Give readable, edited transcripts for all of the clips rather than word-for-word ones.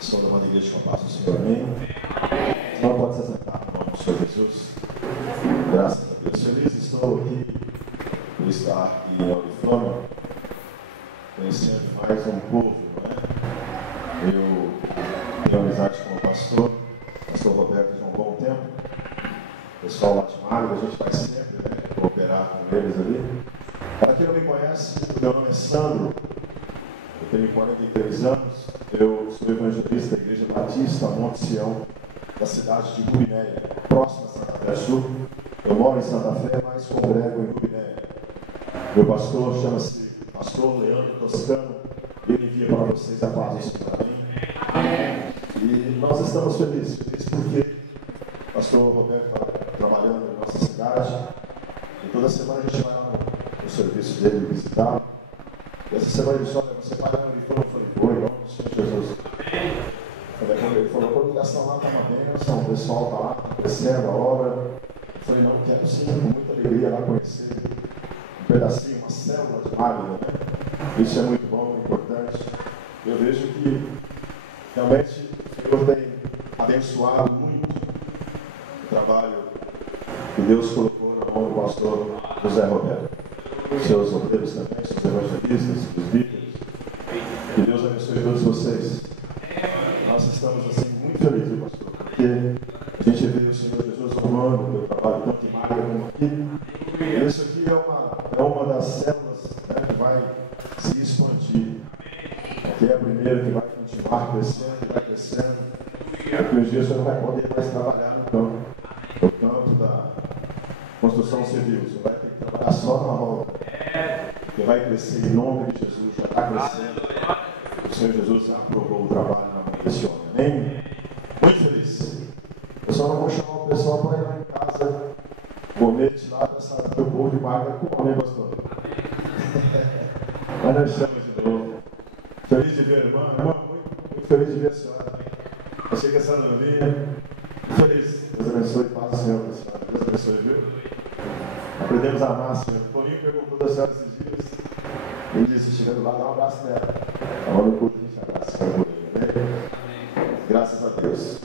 Sou da uma igreja com a paz do Senhor, amém? Não pode se assentar no nome do Senhor Jesus. Graças a Deus. Feliz estou aqui por estar aqui em Auriflama, conhecendo mais um povo, não é? Eu tenho amizade com o pastor Roberto já há um bom tempo. O pessoal lá de Mário, a gente vai sempre, né, cooperar com eles ali. Para quem não me conhece, o meu nome é Sandro. Eu tenho 43 anos, eu sou evangelista da Igreja Batista Monte Sião, da cidade de Rubinéia, próxima a Santa Fé Sul. Eu moro em Santa Fé, mas congrego em Rubinéia. Meu pastor chama-se Pastor Leandro Toscano, e ele envia para vocês a paz do Senhor, amém? E nós estamos felizes porque o pastor Roberto está trabalhando em nossa cidade, e toda semana a gente vai lá no serviço dele visitar. E essa semana ele disse: olha, você vai lá no Auriflama? Eu falei: vou, em nome do Senhor Jesus. Ele falou: a congregação lá está uma bênção, o pessoal está lá, está crescendo a obra. Eu falei: não, quero sim, com muita alegria lá conhecer um pedacinho, uma célula de Magna, né? Isso é muito bom, importante. Eu vejo que realmente o Senhor tem abençoado muito o trabalho que Deus colocou na mão do pastor José Roberto. Seus obreiros também, seus evangelistas, seus líderes. Que Deus abençoe todos vocês. Nós estamos assim muito felizes, pastor, porque a gente vê o Senhor Jesus honrando o meu trabalho, tanto em Mário como aqui. E isso aqui é uma das células, né, que vai se expandir. Aqui é a primeira que vai continuar crescendo e vai crescendo. Daqui uns dias você não vai poder mais trabalhar no campo da construção civil. Você vai ter que trabalhar só na roda. Porque vai crescer em nome de Jesus, já está crescendo. O Senhor Jesus já aprovou o trabalho na mão desse homem, amém? Muito feliz. Eu só não vou chamar o pessoal para ir lá em casa comer de lá para saber que o povo de Magna com amém, pastor. Mas nós estamos de novo. Feliz de ver a irmã, muito feliz de ver a senhora. Achei que a senhora não vinha. Feliz. Deus abençoe, paz do Senhor, senhora. Deus abençoe, viu? Aprendemos a amar, Senhor. O Toninho perguntou da senhora esses dias. Ele disse: chegando lá, dá um abraço nela. Agora no culto a gente abraça, né? Graças a Deus.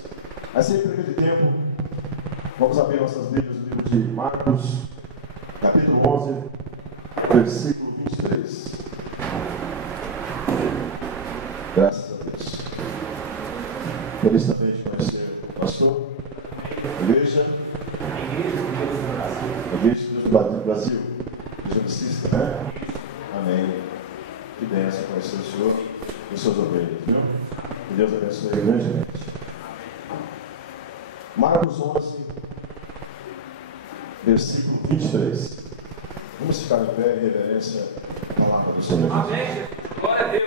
Mas sem perda de tempo, vamos abrir nossas Bíblias no livro de Marcos, capítulo 11, versículo 23. Graças a Deus. Feliz também de conhecer o pastor, Igreja de Deus do Brasil, Igreja Batista, né? Amém. Que bênção conhecer o Senhor e os seus ovelhas, viu? Que Deus abençoe grandemente. Marcos 11, versículo 23. Vamos ficar em pé em reverência à palavra do Senhor. Amém. Glória a Deus.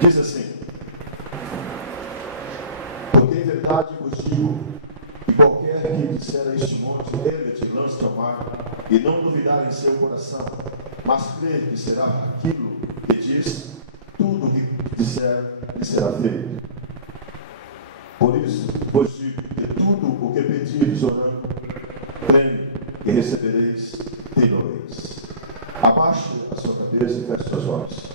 Diz assim: porque em verdade vos digo que qualquer que disser a este monte, ergue-te e lança-te ao mar, e não duvidar em seu coração, mas crer que será aquilo que diz, tudo o que disser lhe será feito. Por isso vos digo que tudo o que pedires orando, crendo que recebereis, tê-lo-eis. Abaixe a sua cabeça e feche seus olhos.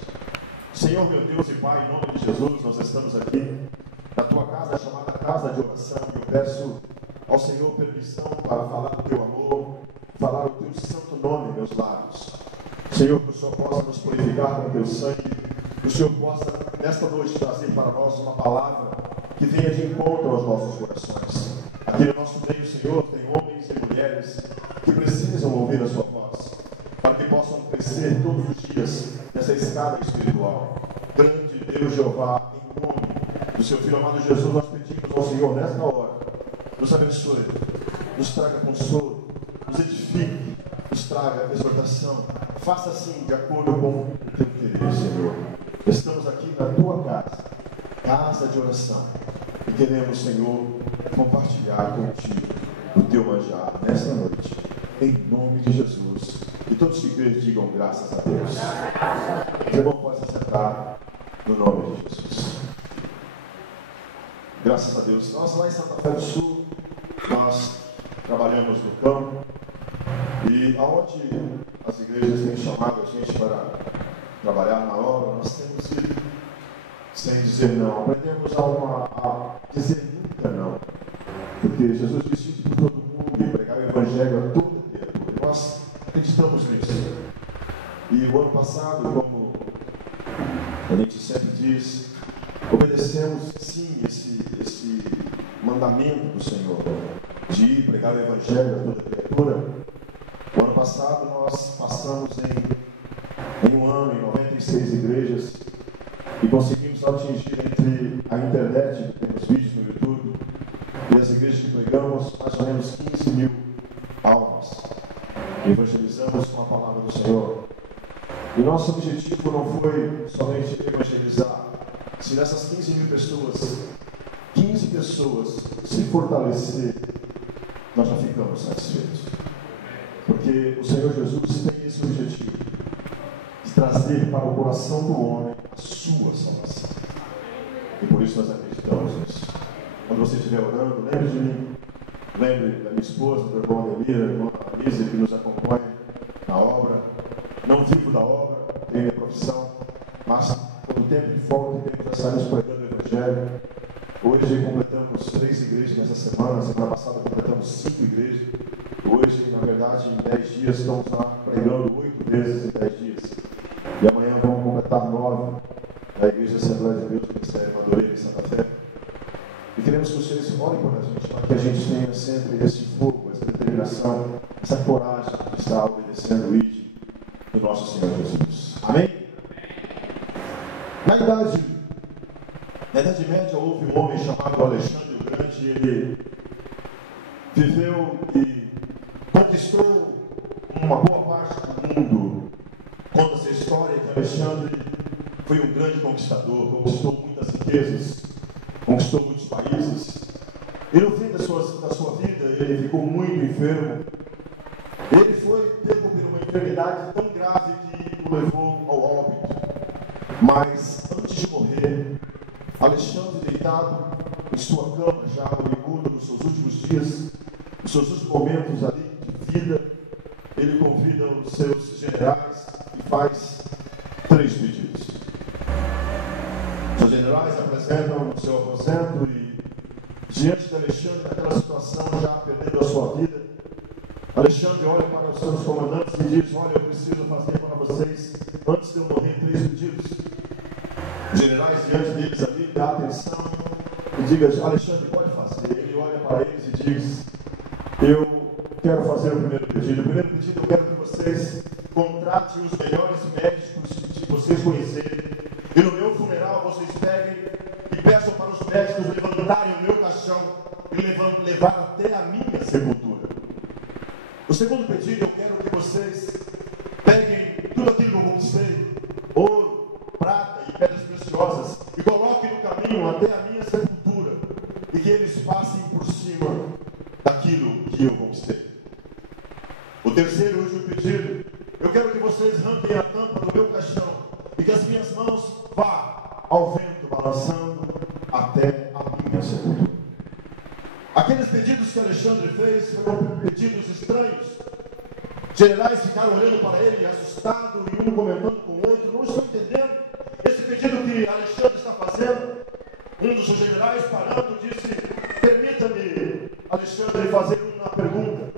Senhor, meu Deus e Pai, em nome de Jesus, nós estamos aqui na tua casa, chamada casa de oração, e eu peço ao Senhor permissão para falar do teu amor, falar o teu santo nome em meus lábios. Senhor, que o Senhor possa nos purificar com o teu sangue, que o Senhor possa, nesta noite, trazer para nós uma palavra que venha de encontro aos nossos corações. Aqui no nosso meio, Senhor, tem homens e mulheres que precisam ouvir a sua voz, para que possam crescer todos os dias nessa escada espiritual. Grande Deus Jeová, em nome do seu Filho amado Jesus, nós pedimos ao Senhor nesta hora, nos abençoe, nos traga consolo, nos edifique, nos traga exortação. Faça assim, de acordo com o teu querer, Senhor. Estamos aqui na tua casa, casa de oração, e queremos, Senhor, compartilhar contigo o teu manjar nesta noite, em nome de Jesus. E todos que creem digam graças a Deus. Seu irmão pode se sentar no nome de Jesus. Graças a Deus. Nós lá em Santa Fé do Sul, nós trabalhamos no campo, e aonde as igrejas têm chamado a gente para trabalhar na obra, nós temos ido sem dizer não. Aprendemos a dizer nunca não. Porque Jesus disse isso para todo mundo e pregar o Evangelho a toda criatura. E nós acreditamos nisso. E o ano passado, como a gente sempre diz, obedecemos sim esse mandamento do Senhor de ir pregar o Evangelho a toda criatura. O ano passado nós passamos em um ano em 96 igrejas e conseguimos atingir entre a internet, temos vídeos no YouTube, e as igrejas que pregamos, mais ou menos 15 mil almas. Evangelizamos com a palavra do Senhor. E nosso objetivo não foi somente evangelizar. Se nessas 15 mil pessoas, 15 pessoas se fortalecer, nós já ficamos satisfeitos. Porque o Senhor Jesus tem esse objetivo de trazer para o coração do homem a sua salvação. E por isso nós acreditamos nisso. Quando você estiver orando, lembre de mim. Lembre da minha esposa, do irmão Ademir, da irmã Anisa, que nos acompanha na obra. Não vivo da obra, tenho minha profissão, mas todo tempo de folga que temos, já saímos pregando o Evangelho. Hoje completamos 3 igrejas nessa semana. Semana passada completamos 5 igrejas. Hoje, na verdade, em 10 dias, estamos lá pregando 8 vezes em 10 dias. E amanhã vamos completar 9 na Igreja Assembleia de Deus, do Ministério Madureira, em Santa Fé. E queremos que vocês orem por a gente, para que a gente tenha sempre esse fogo, essa determinação, essa coragem de estar obedecendo o ID do nosso Senhor Jesus. Amém? Na Idade Média houve um homem chamado Alexandre o Grande. Ele viveu e conquistou uma boa parte do mundo. Conta-se a história que Alexandre foi um grande conquistador, conquistou muitas riquezas, conquistou muitos países. E no fim da sua vida, ele ficou muito enfermo. Ele foi pego por uma enfermidade tão grave que o levou ao óbito. Mas antes de morrer, Alexandre, deitado em sua cama, já moribundo nos seus últimos dias, nos seus últimos momentos ali de vida, ele convida os seus generais e faz 3 pedidos. Os generais apresentam o seu aposento e, diante de Alexandre, naquela situação, já perdendo a sua vida, Alexandre olha para os seus comandantes e diz: olha, eu preciso fazer para vocês, antes de eu morrer, 3 pedidos. Os generais, diante deles ali, dá atenção e diga: Alexandre, pode fazer. Ele olha para eles e diz: eu quero fazer o primeiro pedido. O primeiro pedido, eu quero que vocês contratem os melhores médicos que vocês conhecerem. E no meu funeral, vocês peguem e peçam para os médicos levantarem o meu caixão e levar até a minha sepultura. O segundo pedido, eu quero que vocês peguem tudo aquilo que eu conquistei, ouro, prata e pedras preciosas, e coloquem no caminho até a minha sepultura, e que eles passem por cima daquilo que eu conquistei. O terceiro e último pedido, eu quero que vocês arranquem a tampa do meu caixão, e que as minhas mãos vá ao vento balançando até a minha sepultura. Aqueles pedidos que Alexandre fez foram pedidos estranhos. Generais ficaram olhando para ele, assustados, e um comentando com o outro: não estou entendendo esse pedido que Alexandre está fazendo. Um dos seus generais, parando, disse: permita-me, Alexandre, fazer uma pergunta.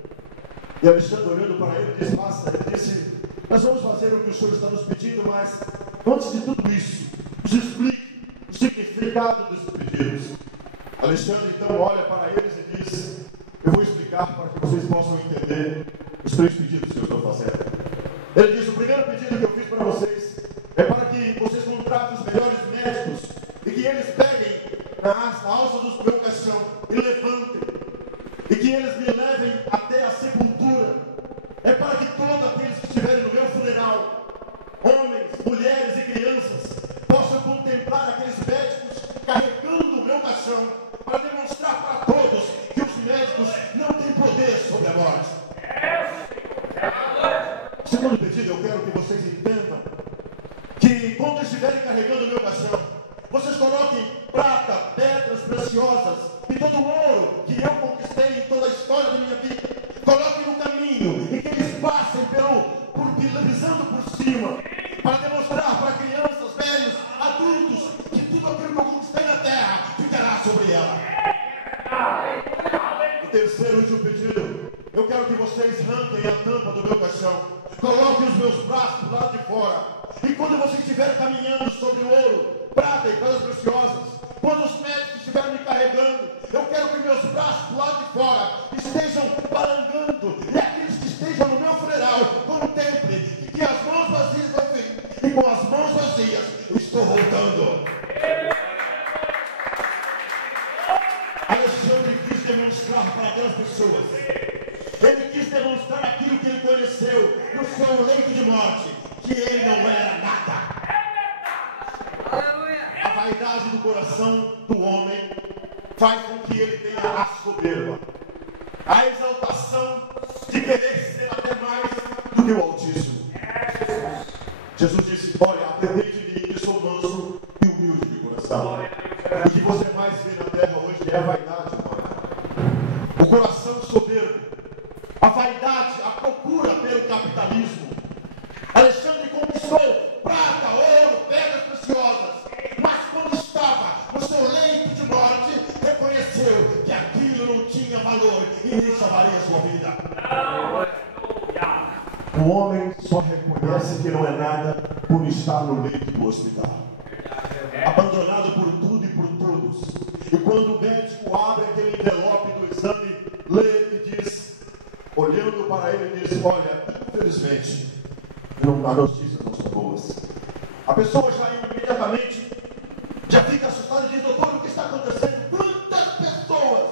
E Alexandre, olhando para ele, disse: nós vamos fazer o que o senhor está nos pedindo, mas antes de tudo isso, nos explique o significado desses pedidos. Alexandre então olha para eles e diz: eu vou explicar para que vocês possam entender os 3 pedidos que eu estou fazendo. Ele diz: o primeiro pedido que eu fiz para vocês é para que vocês contratem os melhores médicos e que eles peguem na alça do meu caixão e levantem, e que eles me levem até a sepultura. É para que todos aqueles que estiverem no meu funeral, homens, mulheres e crianças, possam contemplar aqueles médicos carregando o meu caixão, para demonstrar para todos que os médicos não têm poder sobre a morte. Segundo pedido, eu quero que vocês entendam que quando estiverem carregando o meu caixão, vocês coloquem prata, pedras preciosas e todo o ouro que eu conquistei em toda a história da minha vida. Coloquem no caminho e que eles passem pisando por cima, para demonstrar para arranquem a tampa do meu caixão, coloquem os meus braços do lado de fora, e quando você estiver caminhando sobre o ouro, prata e pedras preciosas, quando os médicos estiverem me carregando, eu quero que meus braços do lado de fora estejam balangando, e aqueles que estejam no meu funeral contemplem que as mãos vazias vão vir, e com as mãos vazias eu estou voltando. Alexandre quis demonstrar para aquelas pessoas, ele quis demonstrar aquilo que ele conheceu no seu leito de morte, que ele não era nada. A vaidade do coração do homem faz com que ele tenha a soberba, a exaltação de querer ser até mais do que o Altíssimo. Jesus disse: olha, aprendei de mim, que sou manso e humilde de coração. O que você mais vê na terra hoje é a vaidade humana, o coração soberbo, a vaidade, a procura pelo capitalismo. Alexandre conquistou prata, ouro, pedras preciosas, mas quando estava no seu leito de morte, reconheceu que aquilo não tinha valor e nem salvaria a sua vida. O homem só reconhece que não é nada por estar no leito do hospital, abandonado por tudo e por todos. E quando o médico abre aquele envelope do exame, lê e diz, olhando para ele, diz: olha, infelizmente, as notícias não são boas. A pessoa já imediatamente já fica assustada e diz: doutor, o que está acontecendo? Quantas pessoas,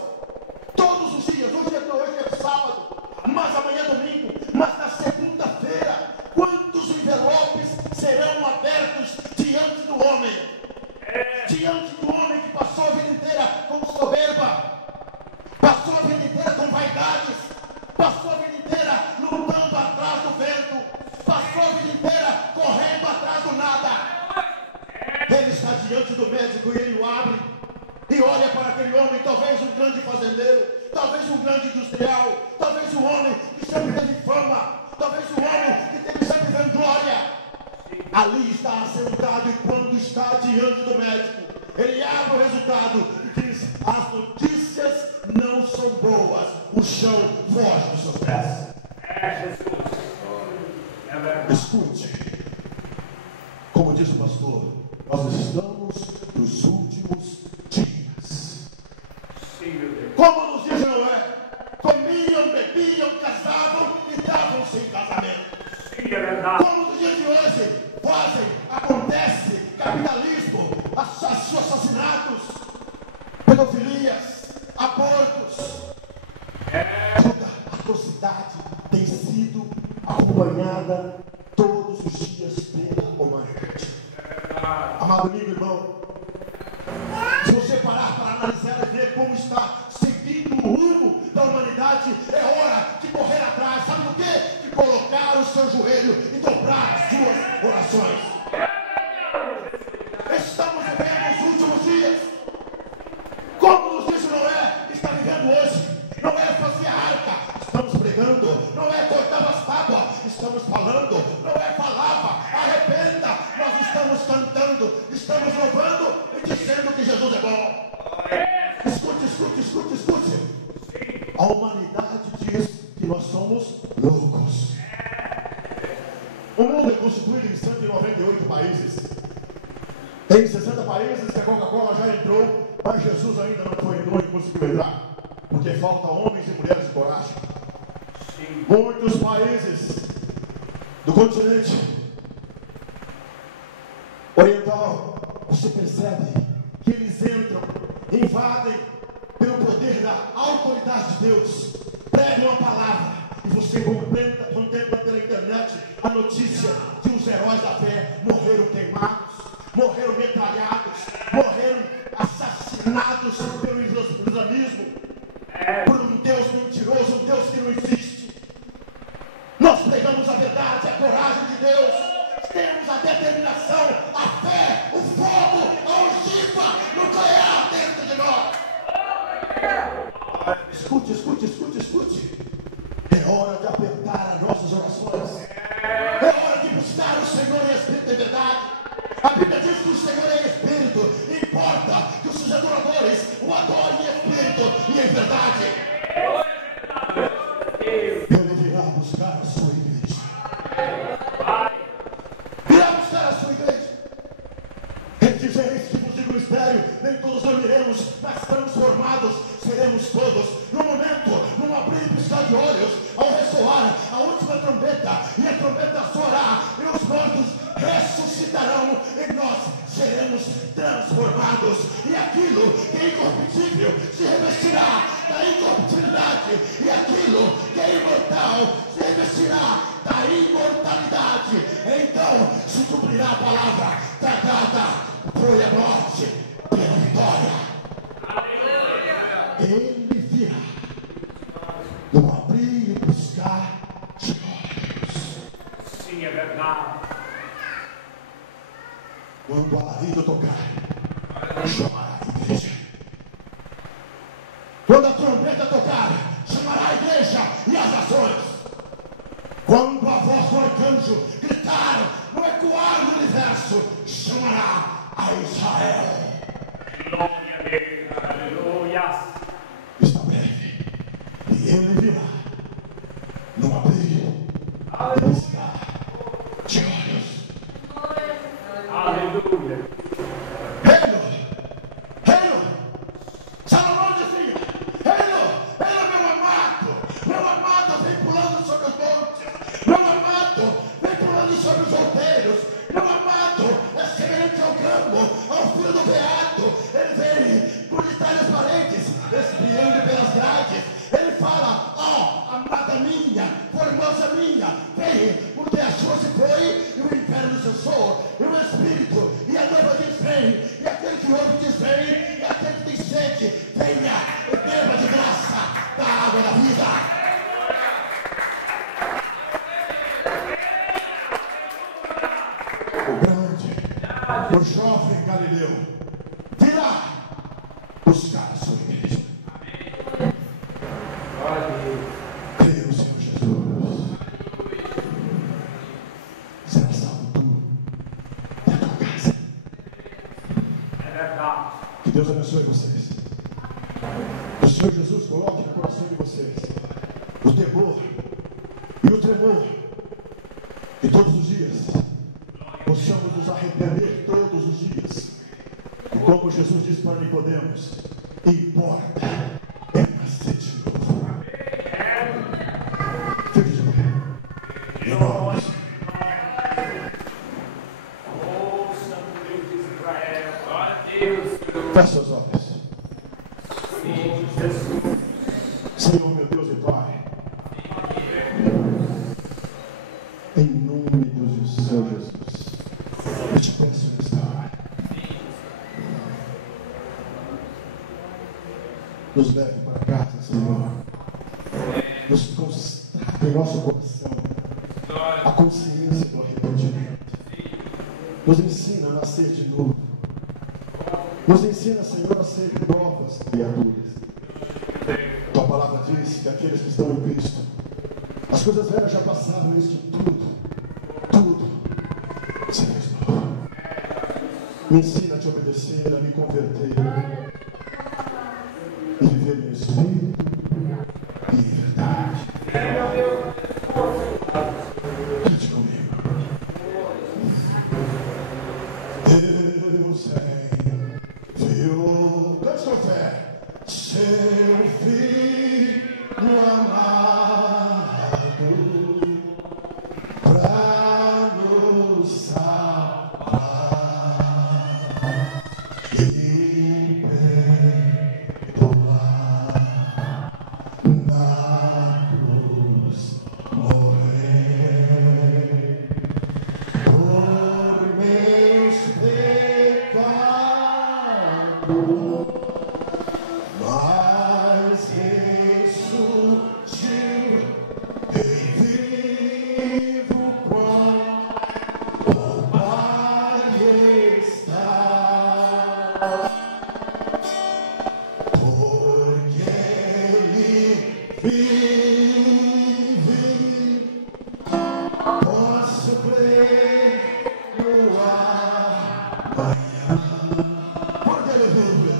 todos os dias, hoje é sábado, mas amanhã é domingo, mas na segunda-feira, quantos envelopes serão abertos diante do homem? Diante do homem que passou a vida inteira com soberba, passou a vida inteira com vaidades, passou a vida inteira lutando atrás do vento, passou a vida inteira correndo atrás do nada. Ele está diante do médico e ele o abre e olha para aquele homem, talvez um grande fazendeiro, talvez um grande industrial, talvez um homem que sempre teve fama, talvez um homem que teve sempre vanglória. Ali está assentado, e quando está diante do médico, ele abre o resultado e diz: as notícias não são boas, o chão foge dos seus pés. Escute, como diz o pastor, nós estamos nos últimos dias. Como nos dias de Noé, comiam, bebiam, casavam e davam-se em casamento. Como nos dias de hoje acontece capitalismo, assassinatos, pedofilias, abortos. Toda atrocidade tem sido acompanhada todos os dias pela humanidade. Amado amigo, irmão, se você parar para analisar e ver como está seguindo o rumo da humanidade, é hora de correr atrás. Sabe do quê? De colocar o seu joelho e dobrar as suas orações. Estamos vivendo os últimos dias, como nos disse Noé está vivendo hoje. Noé fazia arca, estamos pregando. Noé cortava as tábuas, estamos falando. Noé falava, arrependa, nós estamos cantando, estamos louvando e dizendo que Jesus é bom. Escute. A humanidade diz que nós somos loucos. O mundo é constituído em 198 países. Tem 60 países que a Coca-Cola já entrou, mas Jesus ainda não conseguiu entrar, porque falta homens e mulheres de coragem. Muitos países do continente oriental, você percebe que eles entram, invadem pelo poder da autoridade de Deus, pregam a palavra, e você contempla pela internet a notícia que os heróis da fé morreram queimados, morreram metralhados, morreram assassinados pelo islamismo, por um Deus mentiroso, um Deus que não existe. Nós pregamos a verdade, a coragem de Deus, temos a determinação, a fé, o fogo, a ogiva nuclear dentro de nós. Escute. É hora de apertar as nossas orações. É hora de buscar o Senhor em espírito e verdade. A Bíblia diz que o Senhor é espírito. Importa que os seus adoradores o adorem em espírito e em verdade. Ele virá ministério, nem todos dormiremos, mas transformados seremos todos. No momento, num abrir e piscar de olhos, ao ressoar a última trombeta, e a trombeta soará, e os mortos ressuscitarão, e nós seremos transformados, e aquilo que é incorruptível se revestirá da incorruptibilidade, e aquilo que é imortal se revestirá da imortalidade. Então se cumprirá a palavra tragada foi a morte pela vitória. Ele virá no abrir e buscar de olhos. Sim, é verdade. Quando o alarido tocar, chamará a igreja. Quando a trombeta tocar, chamará a igreja e as nações. Quando a voz do arcanjo gritar no ecoar do universo, chamará a Israel. Glória a Deus, aleluia. Está breve, e ele virá no abrir e piscar de olhos. Aleluia. Reino, Salomão dizia, reino, meu amado vem pulando sobre os montes, meu amado vem pulando sobre os outeiros, meu amado é semelhante ao campo, ao filho do veado, ele vem por detrás das paredes, espiando pelas grades, ele fala, ó, amada minha, formosa minha, vem, porque a chuva se foi, e o inferno cessou, e o Espírito, e a noiva diz vem, e aquele que ouve diz vem, e aquele que tem sede, venha, e beba de graça da água da vida. O grande, o jovem Galileu, virá buscar a sua igreja. Creia no Senhor Jesus. Será salvo tu e a tua casa. É verdade. Que Deus abençoe vocês. O Senhor Jesus coloque no coração de vocês o temor e o tremor. E todos os dias possamos nos arrepender todos os dias. E como Jesus disse para Nicodemos, importa é nascer de novo. Fique de pé. Em nome do Senhor. Oh, Santo Deus de Israel. Glória a Deus. Feche seus olhos. Sim, Jesus. Senhor, meu Deus e Pai, em nome do Senhor Jesus, eu te peço nesta hora, nos leve para casa, Senhor, nos constrate em nosso coração a consciência do arrependimento, nos ensina a nascer de novo, nos ensina, Senhor, a ser novas criaturas. Tua palavra diz que aqueles que estão em Cristo, as coisas velhas já passaram, isso tudo se fez novo. Me ensina a te obedecer, a me converter e viver em espírito e em verdade. Cante comigo. Deus enviou, cante com fé, seu filho amado para nos salvar e perdoar, na cruz morrer por meus pecados, mas ressurgiu em vivo quando o Pai está, porque Ele vive, posso crer no amanhã, porque Ele vive.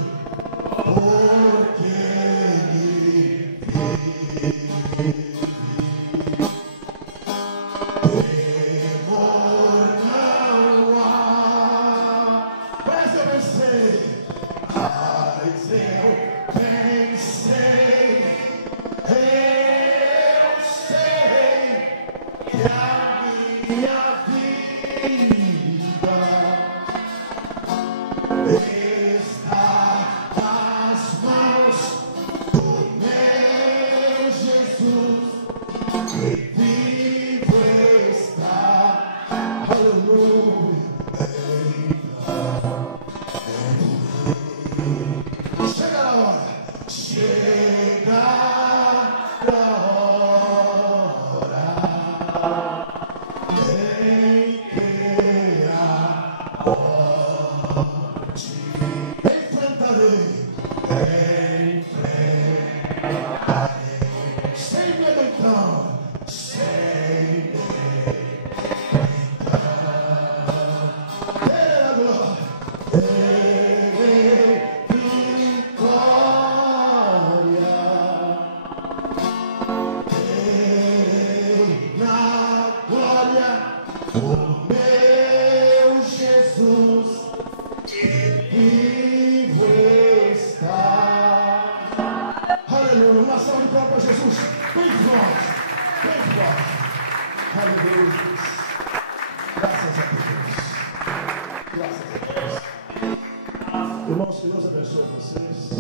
Graças a Deus. Irmãos, que Deus abençoe vocês.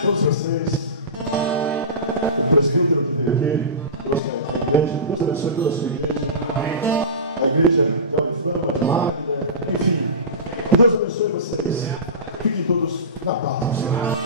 Todos vocês. O presbítero que veio aqui. Deus a igreja. Deus abençoe toda a sua igreja. A igreja de Auriflama, de Magda, enfim. Que Deus abençoe vocês. Fiquem todos na paz do Senhor.